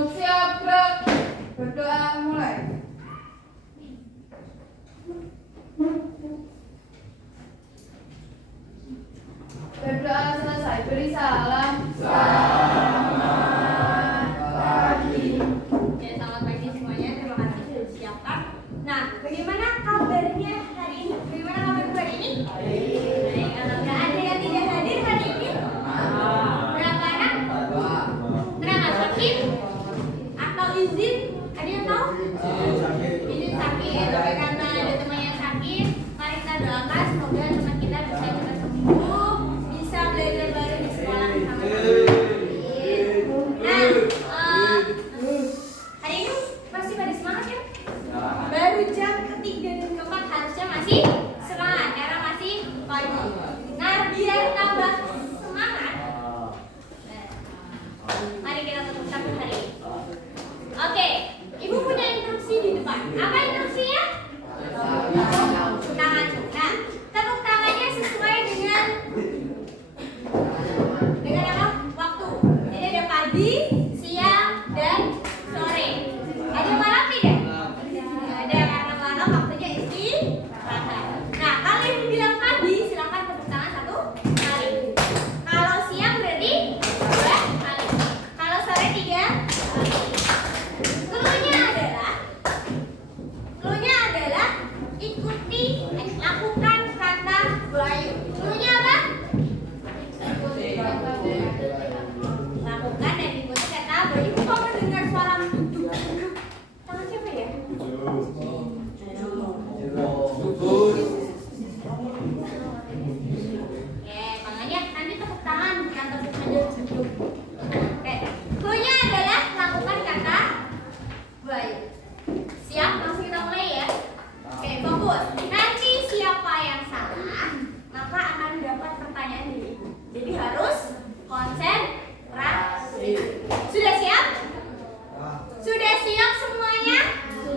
Duduk siap, gerak. Berdoa mulai. Berdoa selesai, beri salam. Selamat pagi. Ya, selamat pagi semuanya. Terima kasih sudah disiapkan. Nah, bagaimana kabarnya hari ini? Bagaimana kabar hari ini? Baik. Apakah ada yang tidak hadir hari ini? Berapa anak? Kenapa sakit? Atau izin? Ada yang tahu? Izin sakit. Tapi karena ada teman yang sakit, mari kita doakan semoga teman kita bisa cepat sembuh, bisa belajar baru di sekolah sama-sama. Hari ini masih pada semangat ya? Baru jam ketiga dan keempat harusnya masih semangat karena masih pagi. Nah, biar tambah semangat, mari kita tutup satu hari. Oke, ibu punya instruksi di depan. Apa instruksinya? Tangan. Nah, tepuk tangannya sesuai dengan apa? Waktu. Jadi ada pagi, siang, dan sore. Ada malam tidak? Ada, karena malam waktunya istirahat. Nah, kalau ibu bilang pagi, silakan tepuk tangan satu kali. Kalau siang berarti 2 kali. Kalau sore 3 kali. Cluenya adalah ikuti, lakukan kata Bayu. Cluenya apa? Lakukan dan ikuti kata Bayu. Kok mendengar suara duduk? Tangan siapa ya? Makanya nanti tepuk tangan, bukan tepuk aja duduk. Oke, cluenya adalah lakukan kata Bayu. Siap? Langsung kita mulai ya. Oke, fokus. Nanti siapa yang salah, maka akan dapat pertanyaan dari ibu. Jadi harus konsentrasi. Sudah siap? Sudah siap semuanya?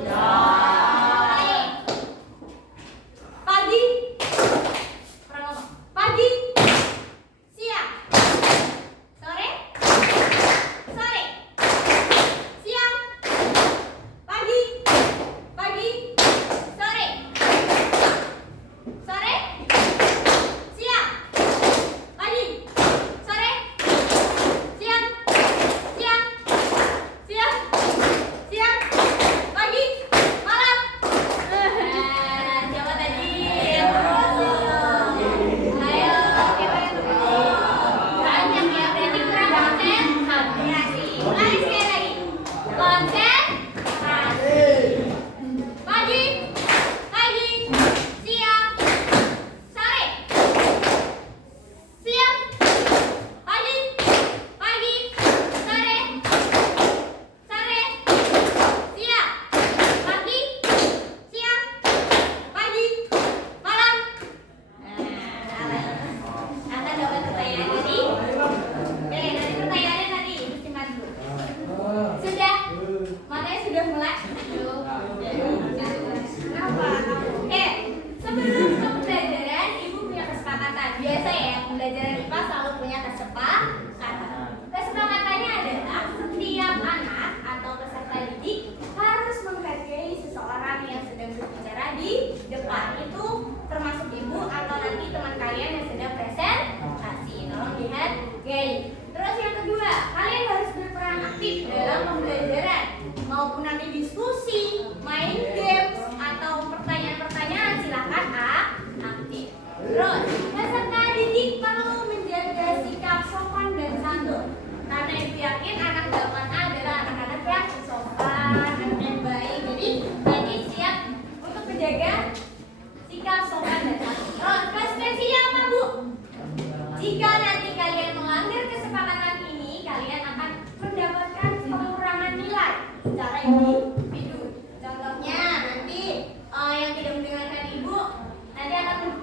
Baik. Pagi. Pernah ngomong. Pagi. Siang. Sore. Sore. Siang. Pagi. Pagi. Sore. Sore. Siang. Pagi. Sore. Siang. Siang. Siang. Siang. Pagi. Malam. Siapa tadi? Ayo, siapa yang tepuk? Banyak ya, berarti kurang konsentrasi. Ulangi sekali lagi. Konsentrasi. Pagi, pagi, siang, sore, siang, pagi, pagi, sore, sore, siang, pagi, siang, pagi, malam. Akan dapat pertanyaan tadi. Oke, nanti pertanyaannya tadi simpan dulu. Sudah? Matanya sudah mulai? Kenapa? Oke, sebelum ke pembelajaran, ibu punya kesepakatan. Biasa ya, pembelajaran IPA selalu punya kesepakatan. Kesepakatannya adalah setiap anak atau peserta didik harus menghargai seseorang yang sedang berbicara di depan. Itu termasuk ibu atau nanti teman kalian yang sedang presentasi. Tolong dihargai. Terus yang kedua, kalian harus berperan aktif dalam pembelajaran, maupun nanti diskusi, main games, atau pertanyaan-pertanyaan, silakan aktif. Terus, peserta didik perlu menjaga sikap sopan dan santun, karena ibu yakin anak 8A adalah anak-anak yang sopan dan baik. Jadi, nanti siap untuk menjaga sikap sopan dan santun. Terus, konsekuensinya apa, Bu? Jika nanti kalian melanggar kesepakatan ini, kalian akan mendapatkan pengurangan nilai secara individu. Contohnya nanti yang tidak mendengarkan ibu nanti akan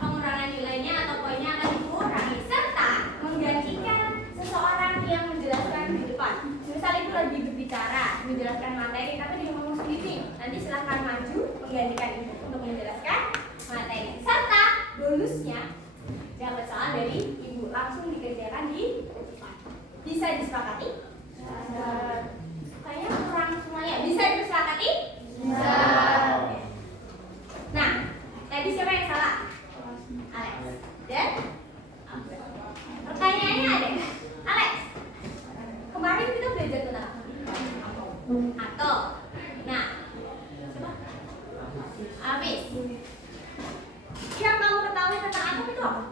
pengurangan nilainya atau poinnya akan dikurangi, serta menggantikan seseorang yang menjelaskan di depan. Misal ibu lagi berbicara menjelaskan materi tapi dia ngomong sendiri, nanti silahkan maju menggantikan ibu untuk menjelaskan materi, serta bonusnya dapat soal dari ibu langsung dikerjakan di depan. Bisa disepakati? betul. Nah, habis. Yang kamu ketahui tentang atom itu apa?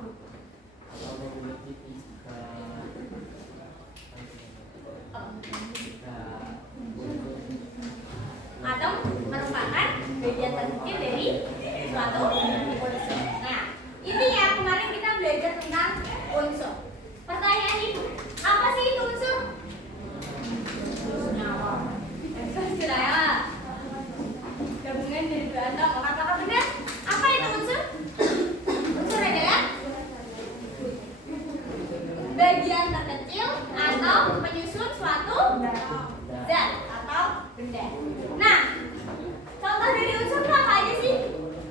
Atom merupakan bagian terkecil dari suatu unsur. Nah, ini ya kemarin kita belajar tentang unsur. Pertanyaan ibu, apa sih itu unsur? Unsur ya. Gabungan dari dua atom. Apakah benar? Apa itu unsur? Unsur adalah bagian terkecil atau penyusun suatu zat atau benda. Nah, contoh dari unsur itu apa aja sih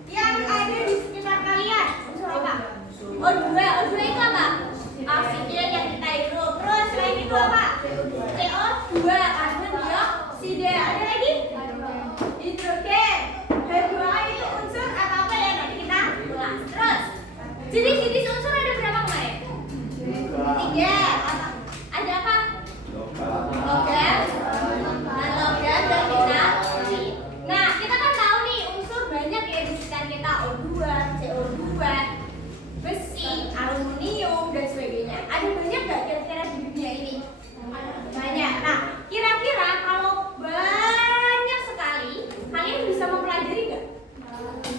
yang ada di sekitar kalian? Unsur apa? O2. O2 itu apa? Oksigen yang kita hirup. Terus selain itu apa? CO2, karbon dioksida. Ada lagi? Hidrogen. H2O itu unsur atau apa yang tadi kita ulas. Terus jenis-jenis unsur ada berapa kemarin? 3. Ada apa? Logam, non-logam, dan mineral. Nah, kita kan tahu nih unsur banyak ya di sekitar kita. O2, CO2, besi, aluminium, dan sebagainya. Ada banyak nggak kira-kira di dunia ini? Banyak. Nah, kira-kira kalau banyak sekali, kalian bisa mempelajari nggak?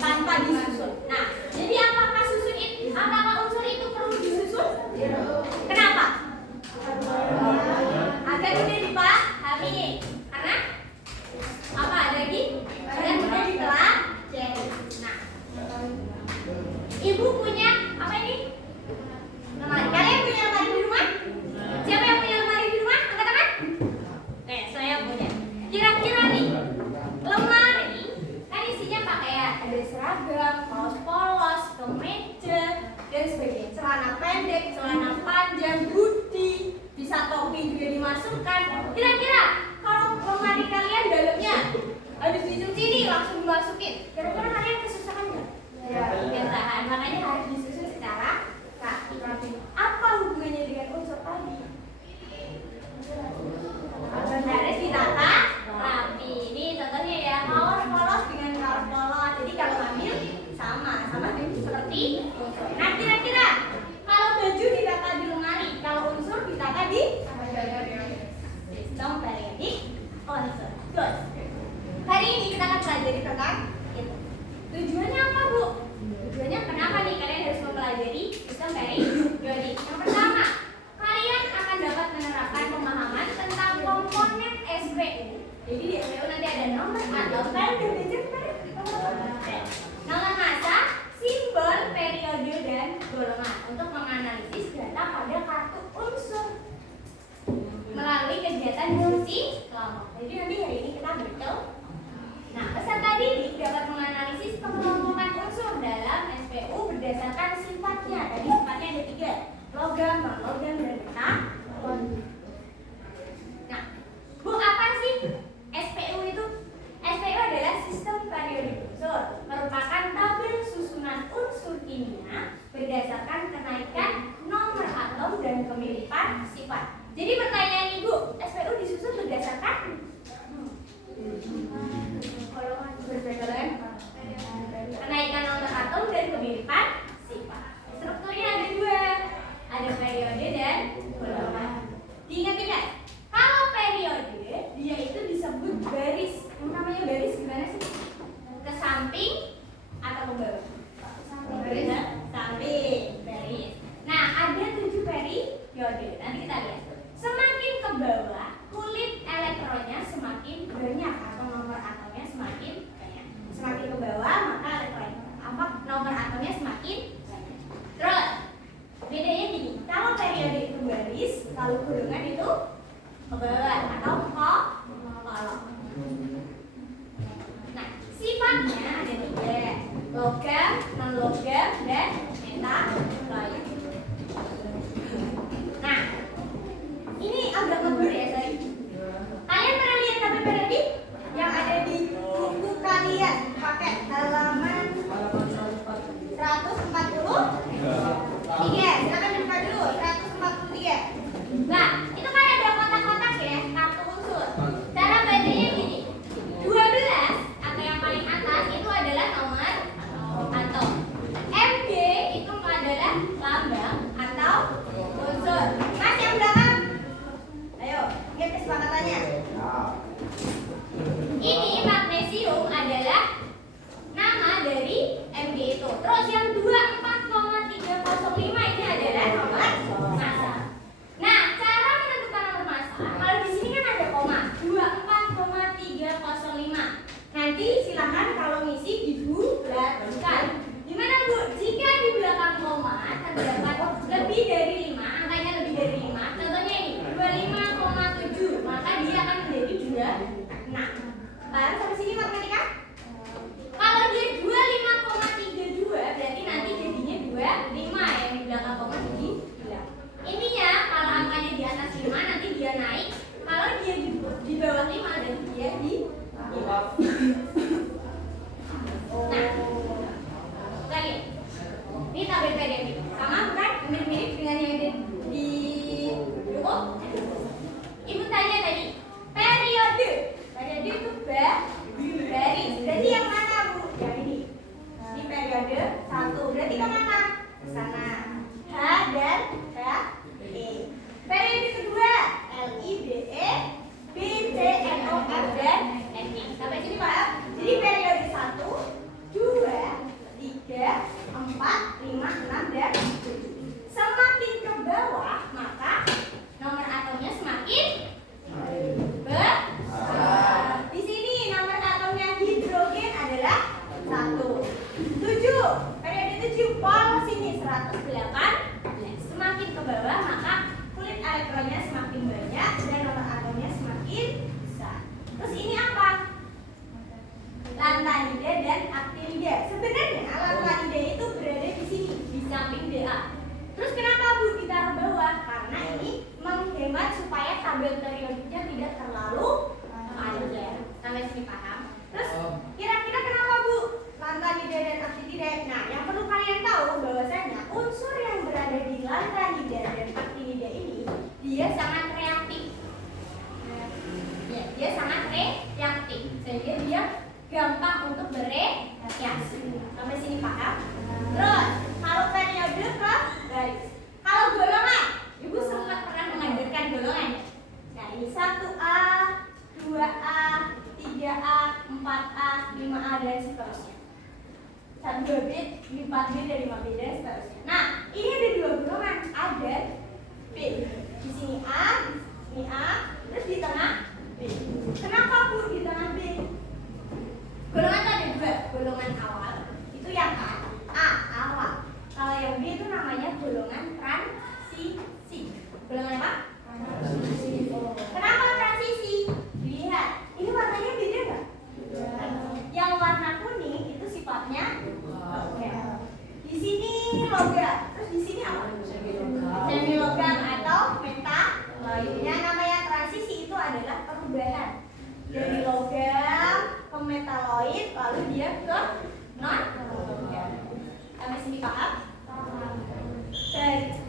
Tanpa disusun. Nah, jadi apakah unsur itu perlu disusun? Kenapa? Agar mudah dipahami. Karena apa ada lagi? Agar mudah dipelajari. Nah, ibu punya apa ini? Lemari. Kalian punya lemari di rumah? Siapa yang punya lemari di rumah? Angkat tangan. Saya punya. Kira-kira nih, lemari kan isinya pakaian. Ada seragam, kaos polos, kemeja, dan sebagainya. Celana pendek, celana panjang, hoodie, bisa topi juga dimasukkan. Kira-kira kalau lemari kalian dalamnya habis dicuci nih langsung dimasukin, kira-kira kalian kesusahan nggak? Ya, kesusahan. Makanya harus disusun secara rapi. Apa hubungannya dengan unsur tadi? Harus ditata rapi. Ini contohnya ya, kaos polos dengan kaos polos. Jadi kalau ambil sama seperti unsur. Nah, kira-kira kalau baju ditata di lemari, kalau unsur ditata di sistem periodik unsur. Good. Hari ini kita akan pelajari tentang itu. Tujuannya apa, Bu? Tujuannya kenapa nih kalian harus mempelajari sistem periodik? Yang pertama, kalian akan dapat menerapkan pemahaman tentang komponen SPU. Jadi di SPU nanti ada nomor atom, kalian udah belajar kan? Nomor massa, simbol, periode, dan golongan untuk menganalisis data pada kartu unsur melalui kegiatan diskusi kelompok. Jadi nanti hari ini kita beritahu. Nah, peserta didik dapat menganalisis pengelompokan unsur dalam SPU berdasarkan sifatnya. Tadi sifatnya ada 3, logam, non-logam, dan metal. Nah, Bu, apa sih SPU itu? SPU adalah sistem periodik unsur, merupakan tabel susunan unsur kimia berdasarkan kenaikan nomor atom dan kemiripan sifat. Jadi pertanyaan Ibu, SPU disusun berdasarkan berdasarkan kenaikan nomor atom dan kemiripan sifat. Strukturnya ada 2, ada periode dan golongan. dia sangat reaktif sehingga dia gampang untuk bereaksi. Sampai sini paham? Terus kalau periode ke garis. Kalau golongan, ibu sempat pernah mengajarkan golongan. Nah ini 1A, 2A, 3A, 4A, 5A dan seterusnya. 1 bit, 4 bit, dari 5 bit dan seterusnya. Nah ini ada 2 golongan, A dan B. Di sini A, di sini A, terus di tengah B. Kenapa Bu di tengah B? Golongan ada 2, golongan awal itu yang A awal. Kalau yang B itu namanya golongan transisi. Golongan apa? Transisi. Kenapa transisi? Lihat, ini warnanya beda nggak? Yang warna kuning itu sifatnya logam. Di sini logam, terus di sini apa? Semi logam atau metaloid. Yang namanya transisi itu adalah perubahan dari logam ke metaloid, lalu dia ke non logam. Sampai sini paham?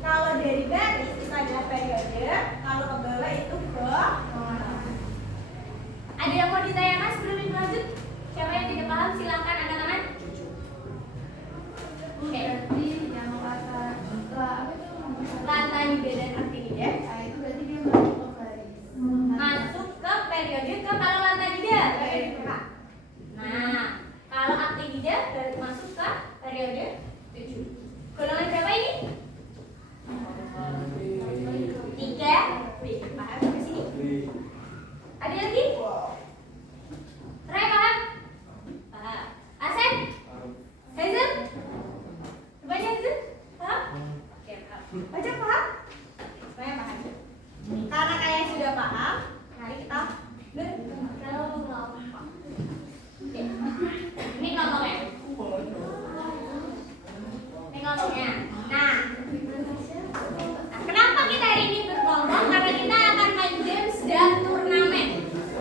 Kalau dari garis itu adalah periode, kalau ke bawah itu ke. Ada yang mau ditanyakan sebelum ibu lanjut? Siapa yang tidak paham silakan angkat tangan. Berarti yang kata apa itu? Lantanida dan aktinida. Nah itu berarti dia masuk ke garis. Masuk ke periode ke kalau lantanida periode ke. Nah, kalau aktinida masuk ke periode 7. Golongan berapa ini? 3 B. Paham sampai sini? Ada lagi? Ray paham? Paham. Asep? Hazel? Semuanya Hazel? Paham? Oke, paham. Baca paham? Semuanya paham. Karena kalian sudah paham, mari kita Oke. Ini kelompoknya. Ini kelompoknya. Nah, kenapa kita hari ini berkelompok? Karena kita akan main games dan turnamen.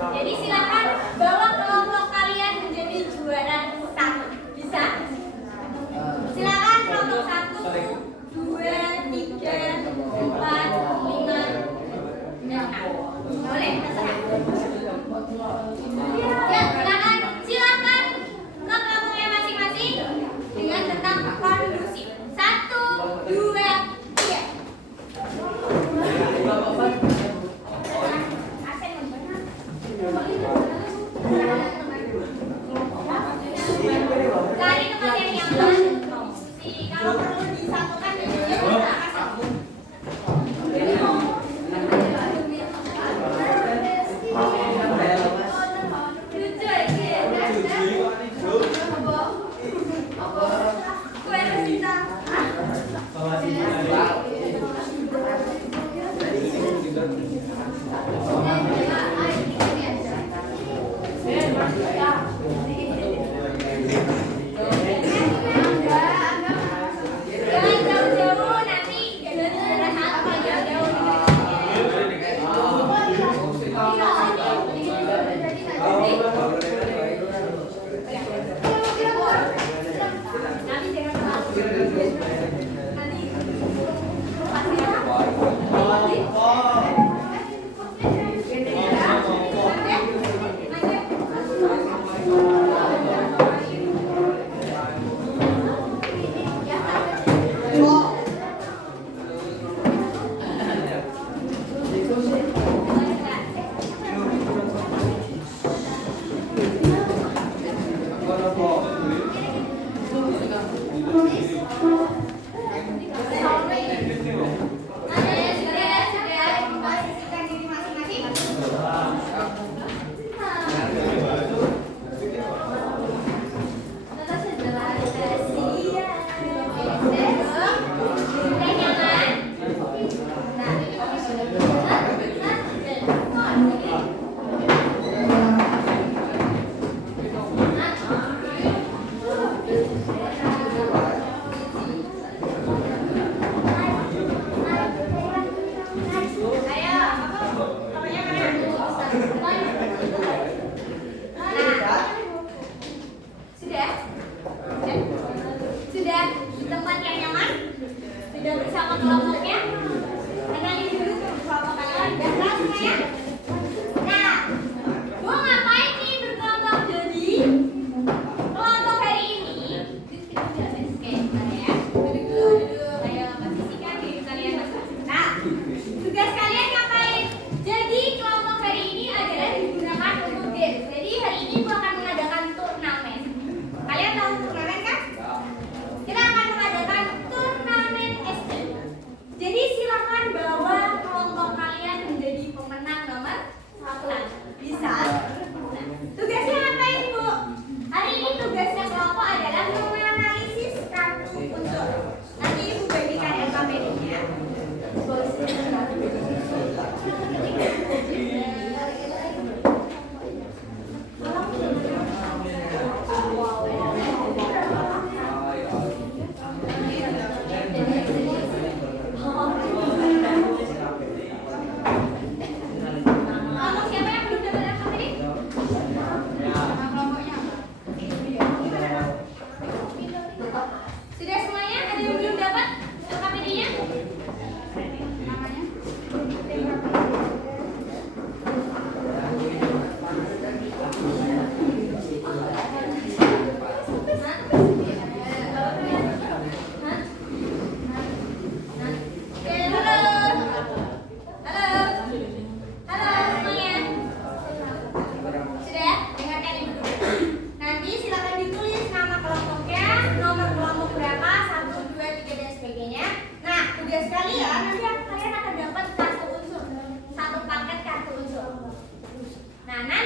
Jadi silakan bawa kelompok kalian menjadi juara 1. Bisa? Silakan kelompok 1, 2, 3, 4, 5, 6. Boleh? Terserah. Ya, silakan ke kelompoknya masing-masing dengan tetap kondusif. 1, 2, 3. Cari tempat yang nyaman. Kalau perlu disatukan dengan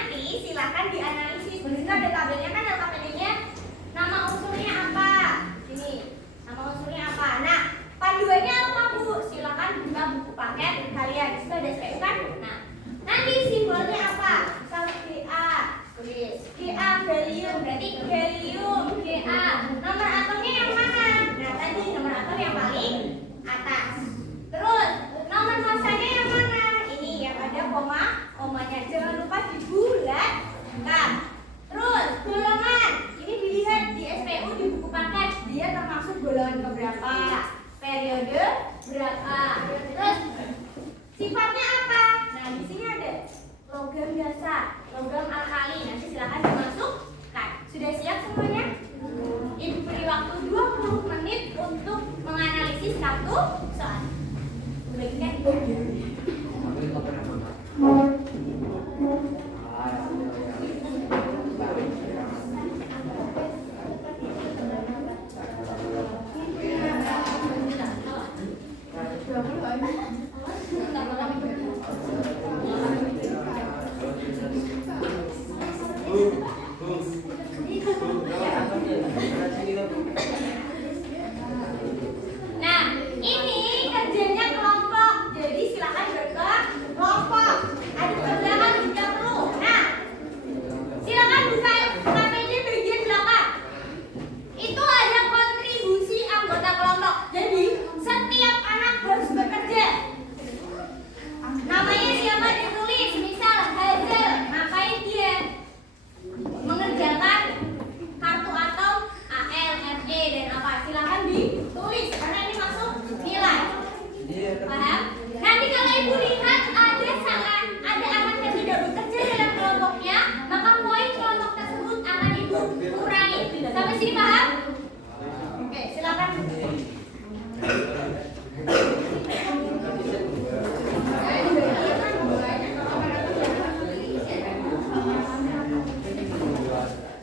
nanti silakan dianalisis. Di situ ada tabelnya kan, ada tabelnya. Nama unsurnya apa? Ini. Nama unsurnya apa? Nah, panduannya apa, Bu? Silakan buka buku paket kalian. Di situ ada SPU kan? Nah, nanti simbolnya apa? Misal Ga, tulis Ga helium, berarti helium Ga. Nomor atomnya yang mana? Nah, tadi nomor atom yang paling atas. Terus nomor masanya yang mana? Ini yang ada komanya. Jangan lupa dibulatkan. Terus golongan. Ini dilihat di SPU di buku paket, dia termasuk golongan keberapa? Periode berapa? Terus sifatnya apa? Nah, di sini ada logam dasar, logam alkali. Nanti silakan dimasukkan. Sudah siap semuanya? Ibu beri waktu 20 menit untuk menganalisis satu soal. Boleh kan? Nah, ini kerjanya kelompok. Jadi silakan berkelompok. Adik belakang juga perlu. Nah, silakan buka KPJ bagian belakang. Itu ada kontribusi anggota kelompok. Jadi setiap anak harus bekerja. Namanya siapa ditulis. Misal Hazel, ngapain dia? Mengerjakan kartu atom Al, Fe dan apa? Silakan ditulis karena ini masuk nilai. Paham? Nanti kalau ibu lihat ada anak yang tidak bekerja dalam kelompoknya, maka poin kelompok tersebut akan ibu kurangi. Sampai sini paham? Oke, silakan.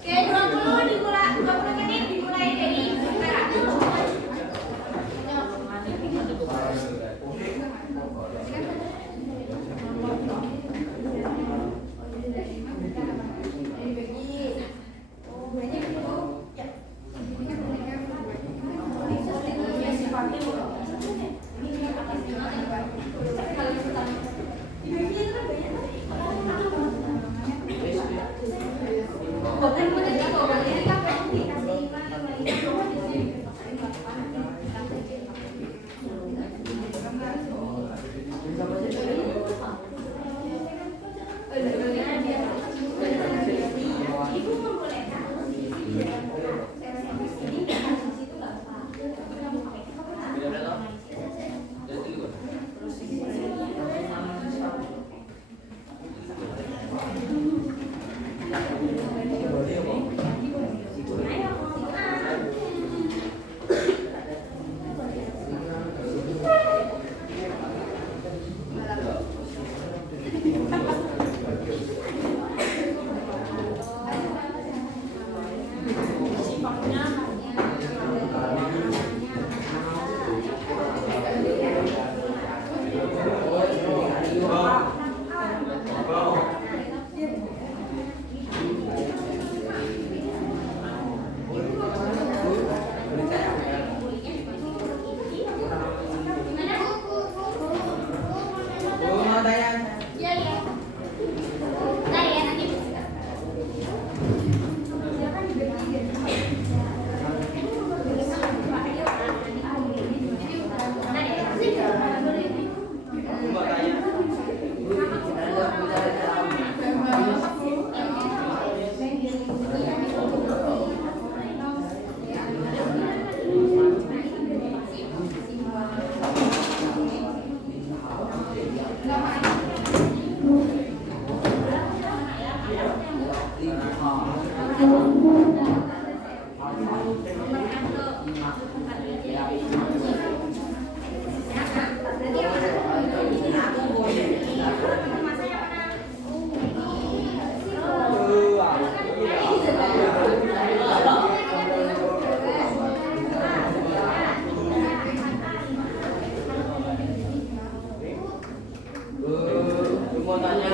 Oke, 20 menit dimulai dari sekarang. Mau tanya,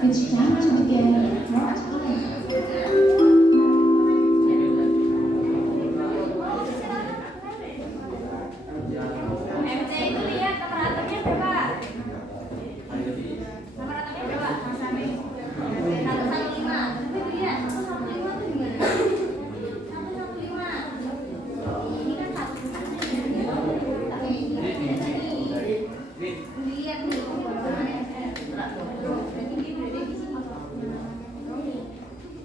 It's time to get right time. MC itu lihat nomor atomnya berapa? Nomor atomnya berapa? 115. Tapi lihat 115 itu gimana? 115. Ini kan 1. Tapi lihat nih. Berarti dia berada di sini.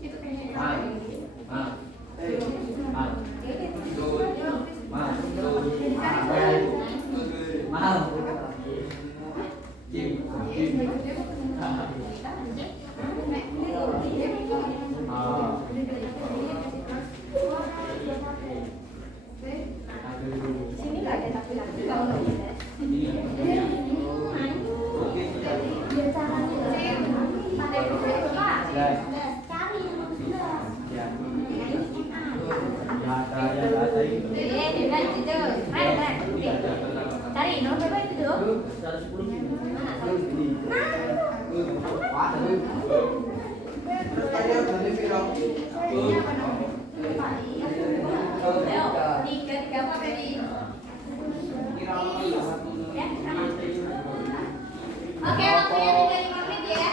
Itu kayaknya. Sini nggak ada tapi kalau nggak ada. Biar caranya pada berapa? Cari yang bagus jelas. Cari nomor berapa itu tuh? 115. Oke, waktunya tinggal 5 menit ya.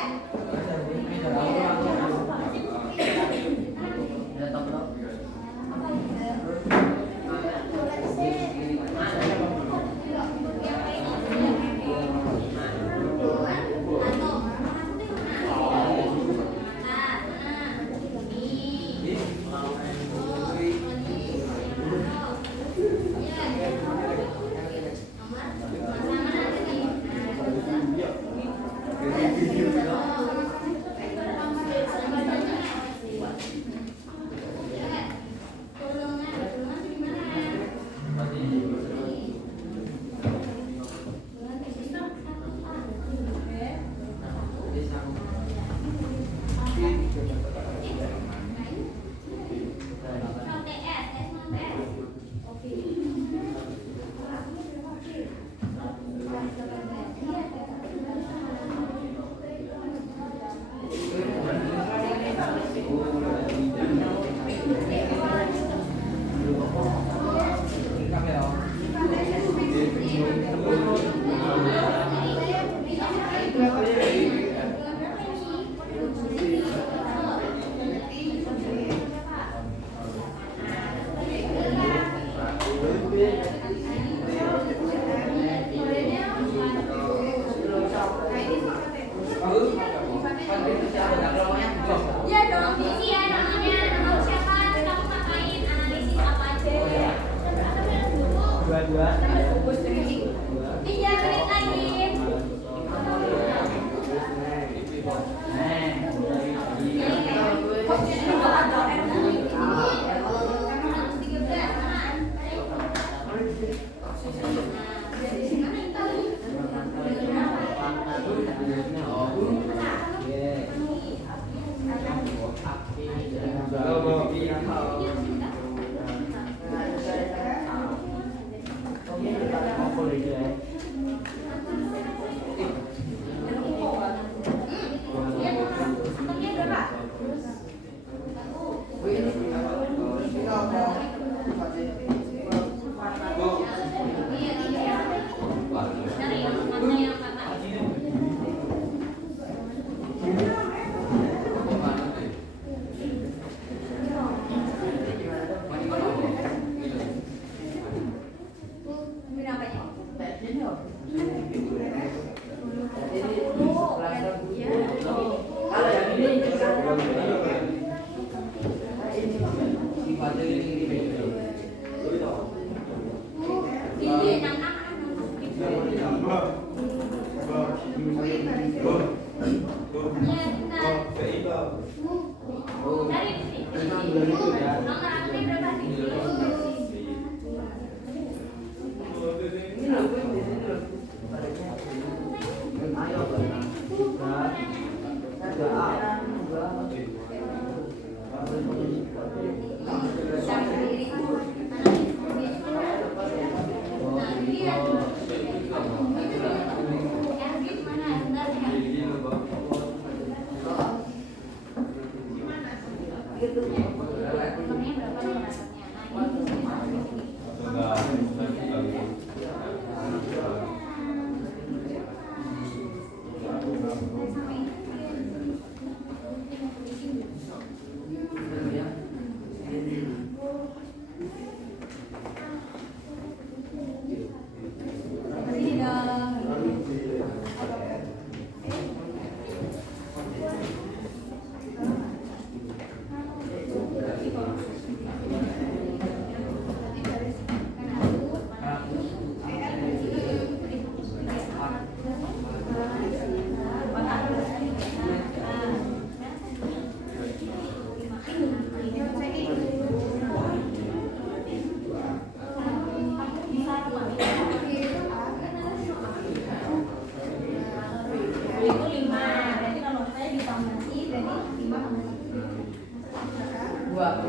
Iya dong, isi ya namanya, nama siapa, dan kamu ngapain, analisis apa aja. Dua. 3 menit lagi. Nomor aktif berapa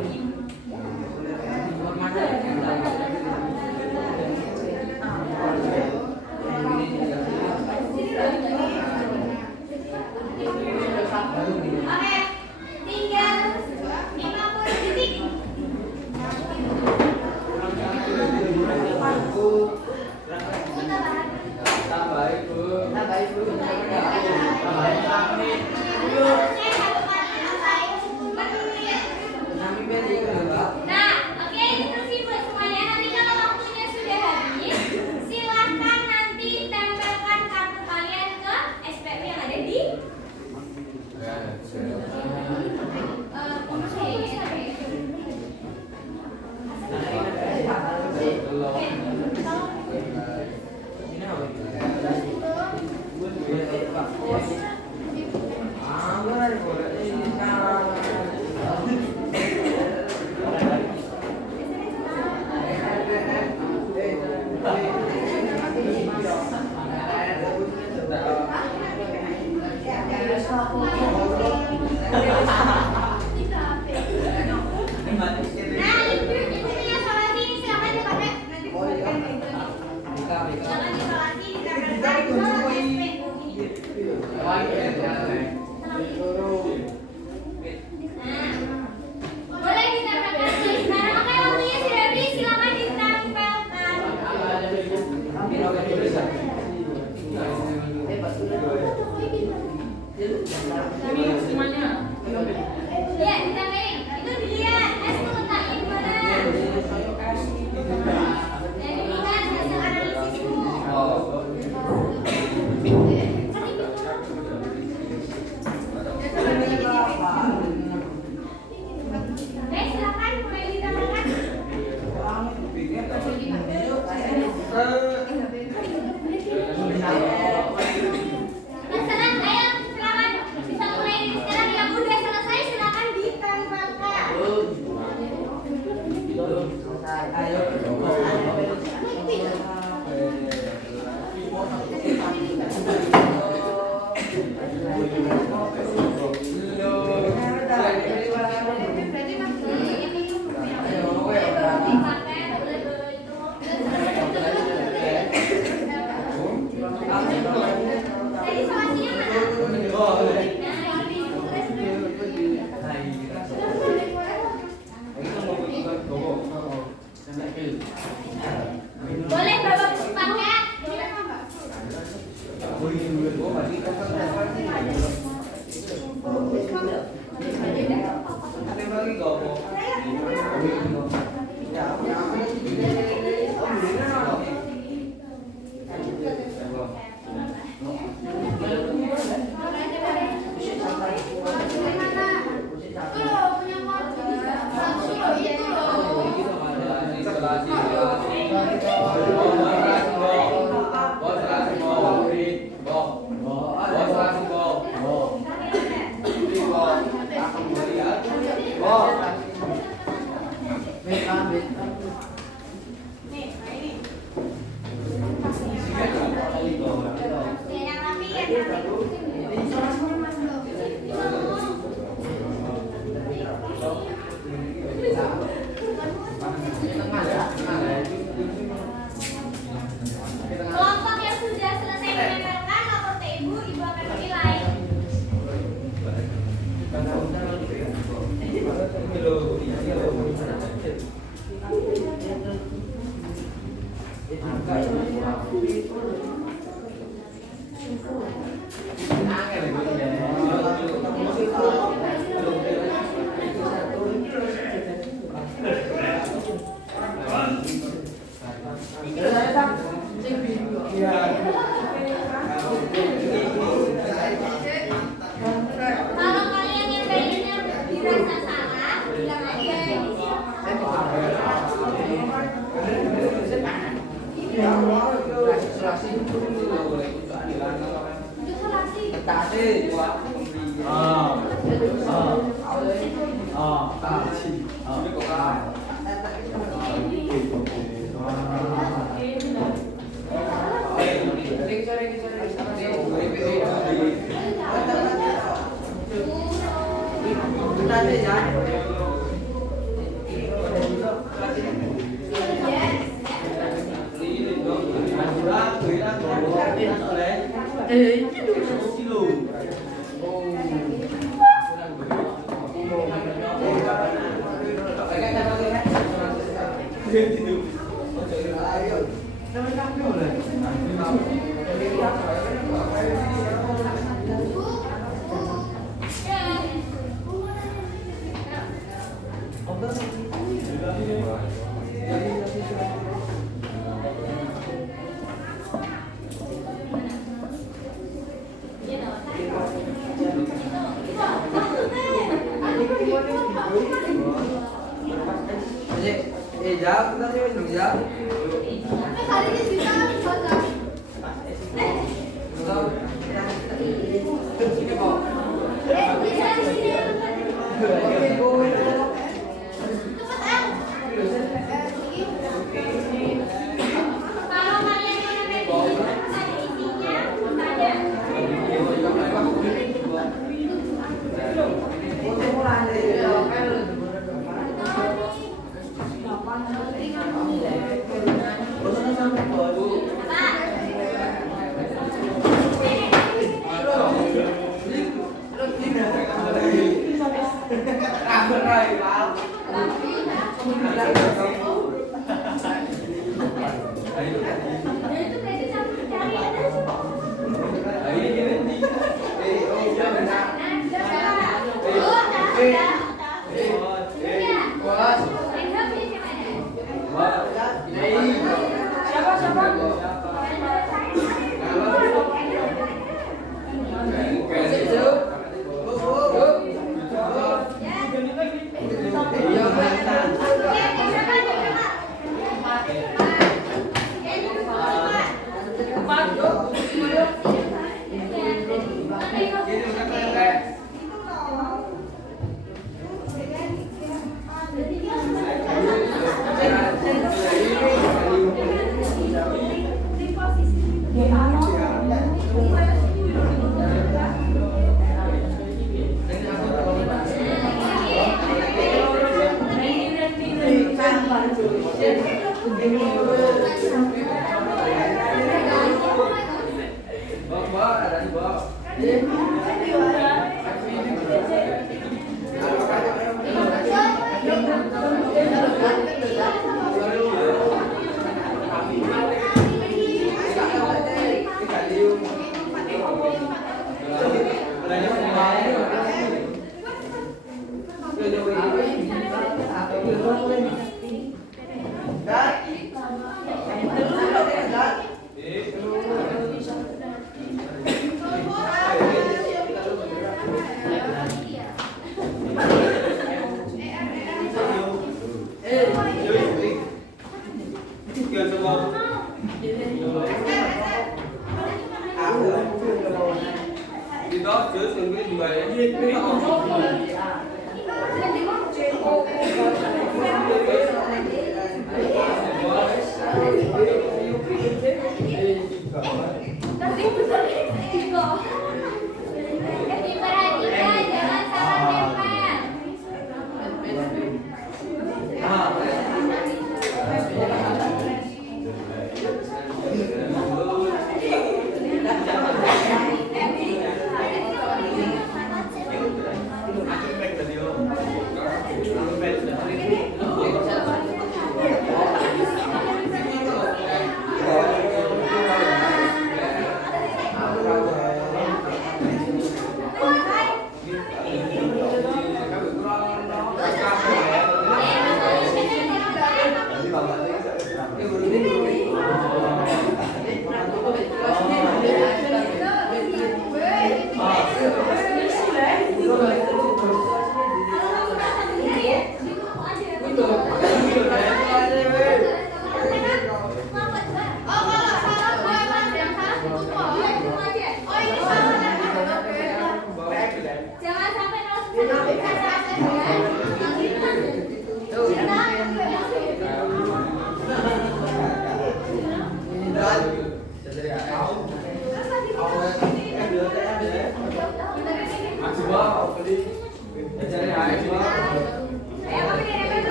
nih? Boleh bawa paket. Nih, nah ini. Ya, yang rapi, yang rapi. Kelompok yang sudah selesai menempelkan lapor ke ibu, ibu akan menilai. Kalau kalian yang kayaknya dirasa salah, bilang aja ini Ini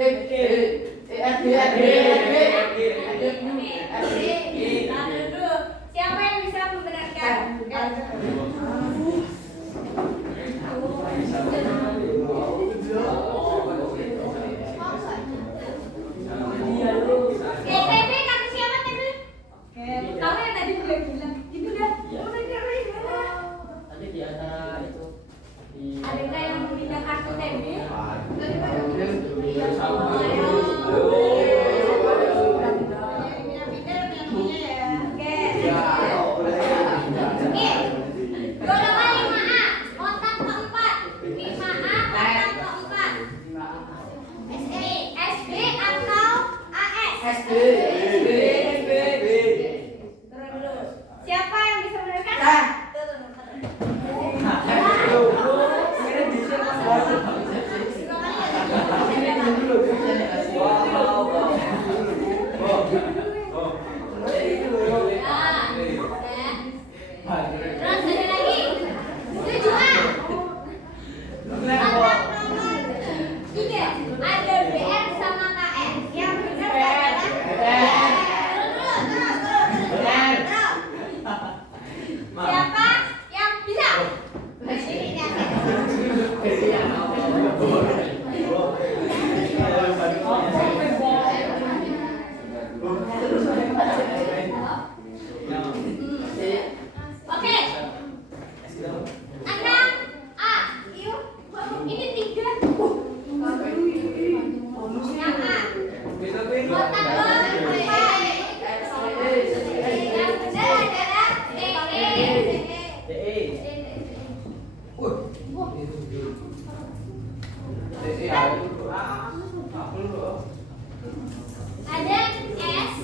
Tahan dulu. Siapa yang bisa membenarkan? TB kata siapa TB? Kamu yang tadi bilang gitu dah. Tadi di antara itu Adakah yang memindah kartu TB? Golongan 5A, kotak keempat. 5A, kotak keempat. SB atau AS? Turun dulu. Siapa yang bisa menerangkan? Terus ada lagi 7A. Kotak nomor 3 ada BR sama KN. Yang benar adalah siapa yang bisa? Oke. 6A. Yuk, ini 3. 6A. Kotak nomor 4. Yang benar adalah DE. Ada S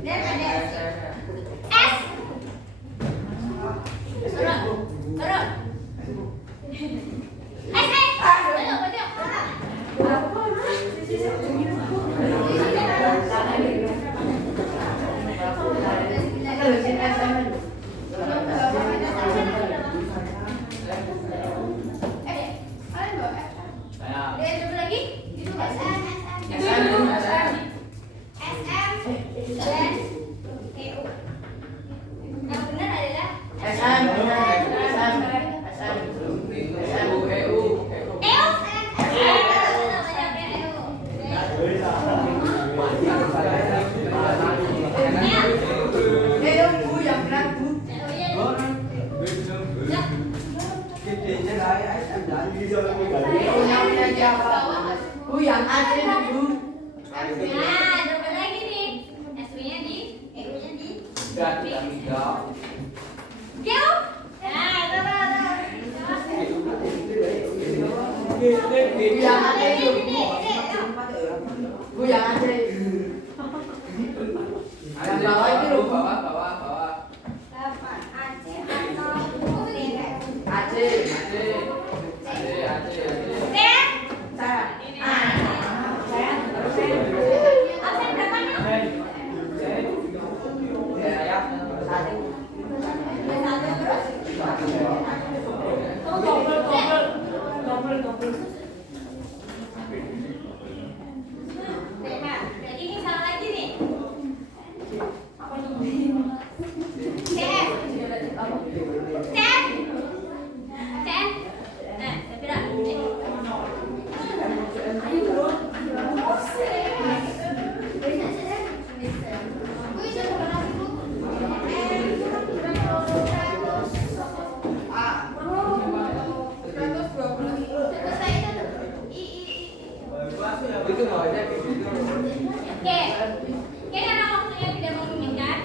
dan ada S. Turun. Yang ada Bu. Nah, double lagi nih. SW-nya di, EU-nya di. Geo. Nah, Yang ada itu. Bu yang ada. Yang bawah itu loh. Bawah. Absen berapanya? Jadi ini salah lagi nih. CF. Nah, saya Itu mau aja gitu. Oke, karena waktunya tidak memungkinkan.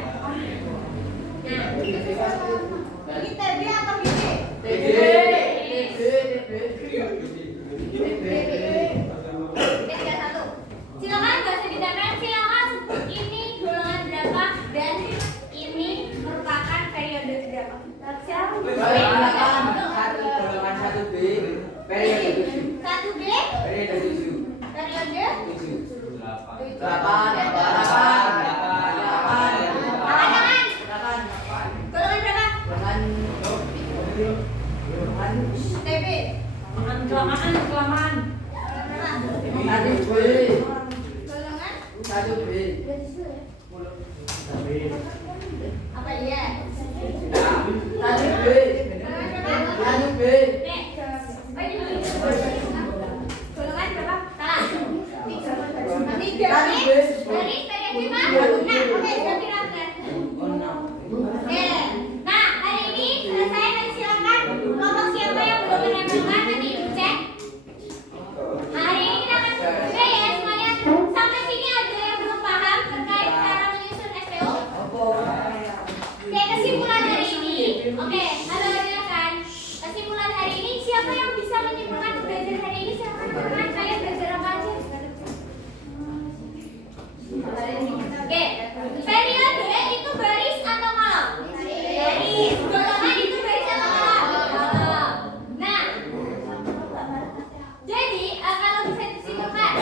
Nah, ini TB atau BB? B31. Silakan bahasa ditempel. Silakan sebut ini golongan berapa dan ini merupakan periode berapa. Siapa? Golongan 1B periode 1B periode 7. periode 8. Satu B. Golongan 1B. apa iya? Nah, 1B. Golongan berapa? 1B. Nek. Oh, ini dulu. Golongan berapa? Salah. 3. Garis periode Pak. Nah, oke, berarti benar. Oke. Nah, hari ini selesai dan silakan kelompok siapa yang belum menembakkan nanti ibu cek. Nah, hari ini kita akan udah ya semuanya. Sampai sini ada yang belum paham terkait cara menyusun SPO? Oke, kesimpulan hari ini. Oke, halo rekan. Kesimpulan hari ini siapa yang bisa menyimpulkan belajar hari ini? Silakan teman-teman, kalian belajar apa aja? Oke, periode itu baris atau kolom? Baris. Golongan itu baris atau kolom? Nah, jadi kalau bisa disimpulkan,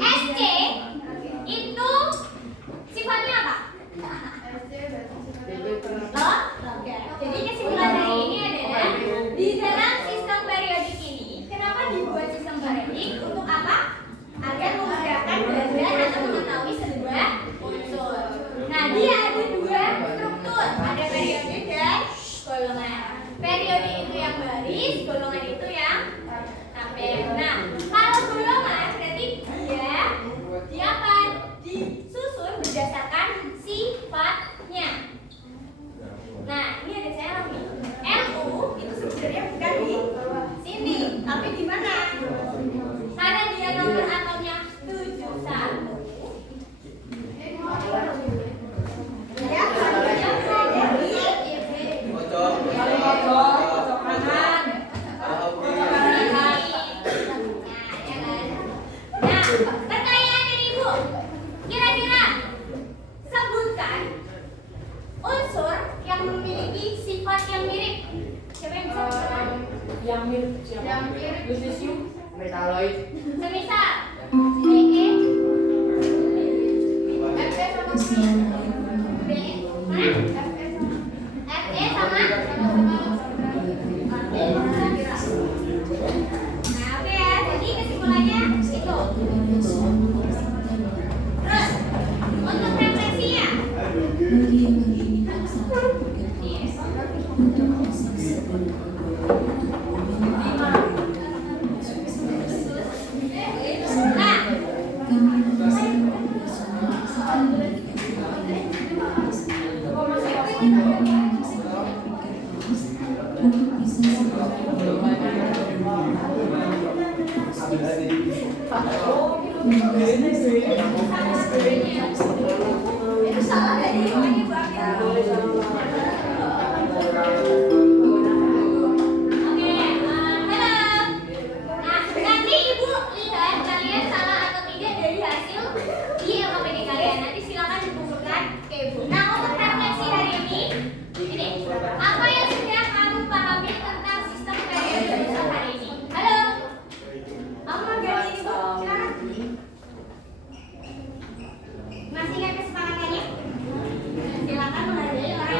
SC itu sifatnya apa? Loh? Oke. Jadi kesimpulan hari ini adalah di dalam sistem periodik ini, kenapa dibuat sistem periodik? Untuk apa? Agar memudahkan belajar atau mengetahui sebuah unsur. Nah, dia ada dua struktur, ada periode dan golongan. Periode itu yang baris, golongan itu yang tabel. Nah, kalau golongan berarti dia apa? Disusun berdasarkan sifatnya. Nah, ini ada cara nih. LU itu sebenarnya bukan di sini, tapi di mana? Karena dia nomor atomnya 71. Ya, harusnya berada di Pojok. Pojok kanan. Nah, pertanyaan dari Ibu. Kira-kira sebutkan unsur yang memiliki sifat yang mirip. Siapa yang bisa sebutkan? Yang mirip siapa? Yang mirip. Lucius. Metaloid. Semisal BE, FE sama sama. BE, mana? FE sama? Nah, oke ya. Jadi kesimpulannya itu. Terus untuk refleksinya. Itu salah dari makanya Bu ambil. Oke, halo. Nah, nanti Ibu lihat kalian salah atau tidak dari hasil di LKPD kalian. Nanti silakan dikumpulkan ke Ibu. Nah, untuk refleksi hari ini apa yang sudah kamu pahami tentang sistem periode besar hari ini? Halo. Kamu mau ganti Ibu? Silakan. Masih ingat kesepakatannya? Silakan menghargai orang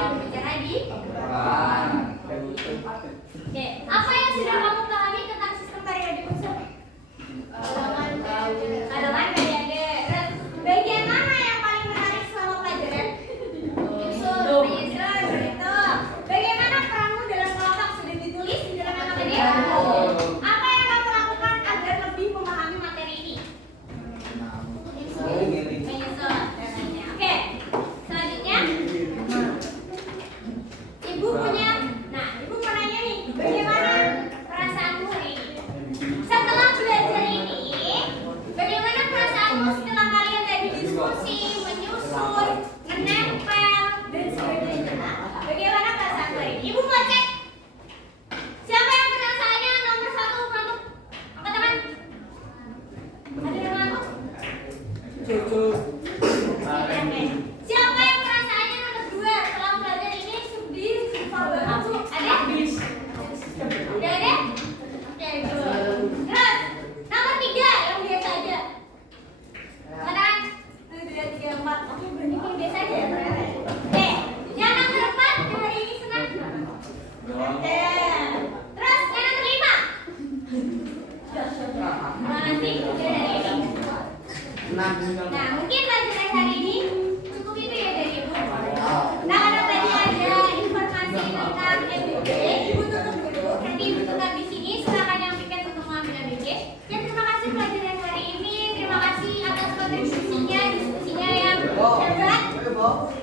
Nah, mungkin pelajaran hari ini cukup itu ya dari Ibu. Nah, karena tadi ada informasi tentang MBG, Ibu tutup dulu. Nanti Ibu tetap di sini. Silakan yang tiket untuk mengambil MBG. Ya, terima kasih pelajaran hari ini. Terima kasih atas kontribusinya, diskusinya yang hebat.